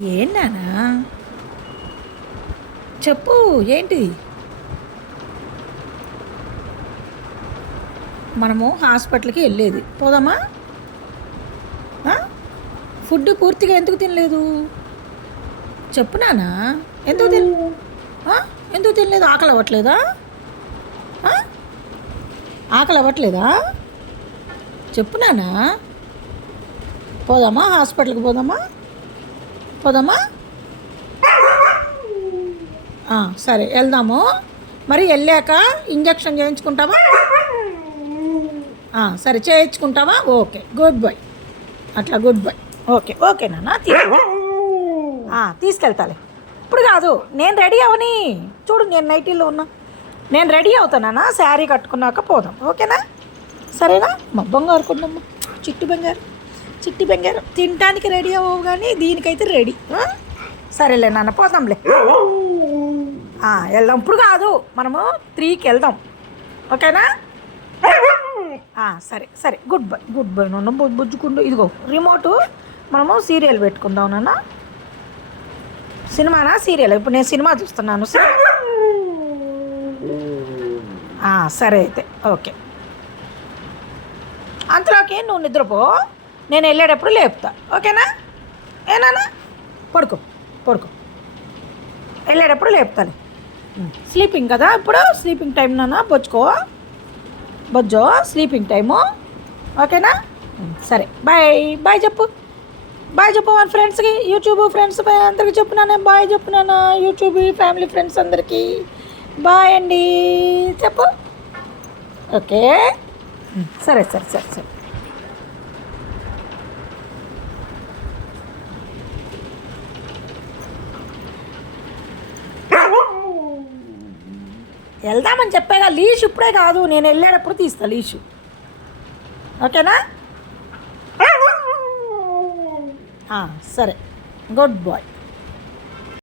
ఏంటన్నా చెప్పు ఏంటి? మనము హాస్పిటల్కి వెళ్ళేది. పోదామా? ఫుడ్ పూర్తిగా ఎందుకు తినలేదు? చెప్పు నానా. ఎందుకు తిన ఎందుకు తినలేదు? ఆకలి అవ్వట్లేదా? ఆకలి అవ్వట్లేదా? చెప్పు నానా. పోదామా? హాస్పిటల్కి పోదామా? పోదామా సరే వెళ్దాము. మరి వెళ్ళాక ఇంజక్షన్ చేయించుకుంటావా? సరే చేయించుకుంటావా? Okay good bye. అట్లా గుడ్ బై. ఓకే ఓకే నాన్న తీసుకెళ్తాలే. ఇప్పుడు కాదు నేను రెడీ అవని. చూడు నేను నైటీలో ఉన్నా. నేను రెడీ అవుతానా శారీ కట్టుకున్నాక పోదాం. ఓకేనా? సరేనా? మా బంగారు కొండమ్మ చిట్టి బంగారు. చిట్టి బంగారు. తినటానికి రెడీ అవ్వవు కానీ దీనికైతే రెడీ సరేలే నాన్న పోదాంలే వెళ్దాం. ఇప్పుడు కాదు మనము త్రీకి వెళ్దాం. ఓకేనా? సరే సరే. గుడ్ బై గుడ్ బై నాన్న. బు- బుజ్జుకుండు. ఇదిగో రిమోటు మనము సీరియల్ పెట్టుకుందాం నాన్న. సినిమానా సీరియల్ ఇప్పుడు నేను సినిమా చూస్తున్నాను. సరే అయితే. ఓకే. అంతలోకి నువ్వు నిద్రపో. నేను వెళ్ళేటప్పుడు లేపుతా. ఓకేనా? ఏనానా? పడుకో పడుకో. వెళ్ళేటప్పుడు లేపుతాను స్లీపింగ్ కదా ఇప్పుడు? స్లీపింగ్ టైం నాన్న బొచ్చుకో బొజ్జో స్లీపింగ్ టైము ఓకేనా? సరే. బాయ్ బాయ్ చెప్పు. బాయ్ చెప్పు మన ఫ్రెండ్స్కి యూట్యూబ్ ఫ్రెండ్స్ అందరికి చెప్పున్నాను బాయ్ చెప్పున్నాను యూట్యూబ్ ఫ్యామిలీ ఫ్రెండ్స్ అందరికీ. బాయ్ అండి. చెప్పు. ఓకే. సరే సరే సరే సరే. వెళ్దామని చెప్పాగా లీష్ ఇప్పుడే కాదు నేను వెళ్ళేటప్పుడు తీస్తా లీషు ఓకేనా? సరే. Good bye